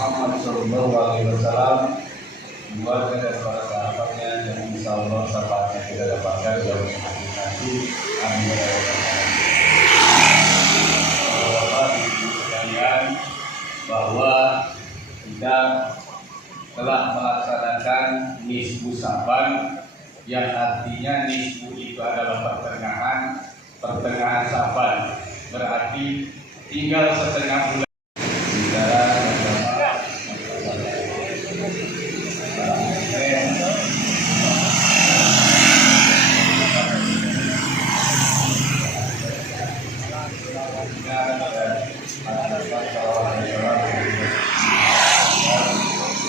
Muhammad Sallallahu Alaihi Wasallam, keluarga dan para sahabatnya, dan insya Allah syafaatnya kita dapatkan dalam nanti. Amin. Bapak Ibu sekalian, bahwa kita telah melaksanakan nisfu Syaban, yang artinya nisfu itu adalah pertengahan Syaban, berarti tinggal setengah bulan.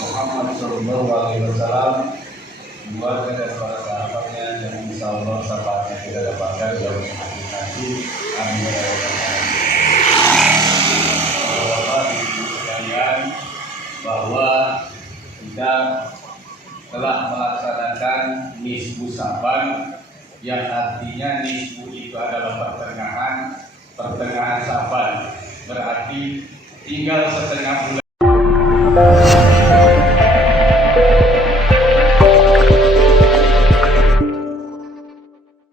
Muhammad Sallallahu Alaihi Wasallam, keluarga dan para sahabatnya, dan insya Allah syafaatnya kita dapatkan dalam nanti. Amin. Bapak Ibu sekalian, bahwa kita telah melaksanakan nisfu Syaban, yang artinya nisfu itu adalah pertengahan Syaban, berarti tinggal setengah bulan.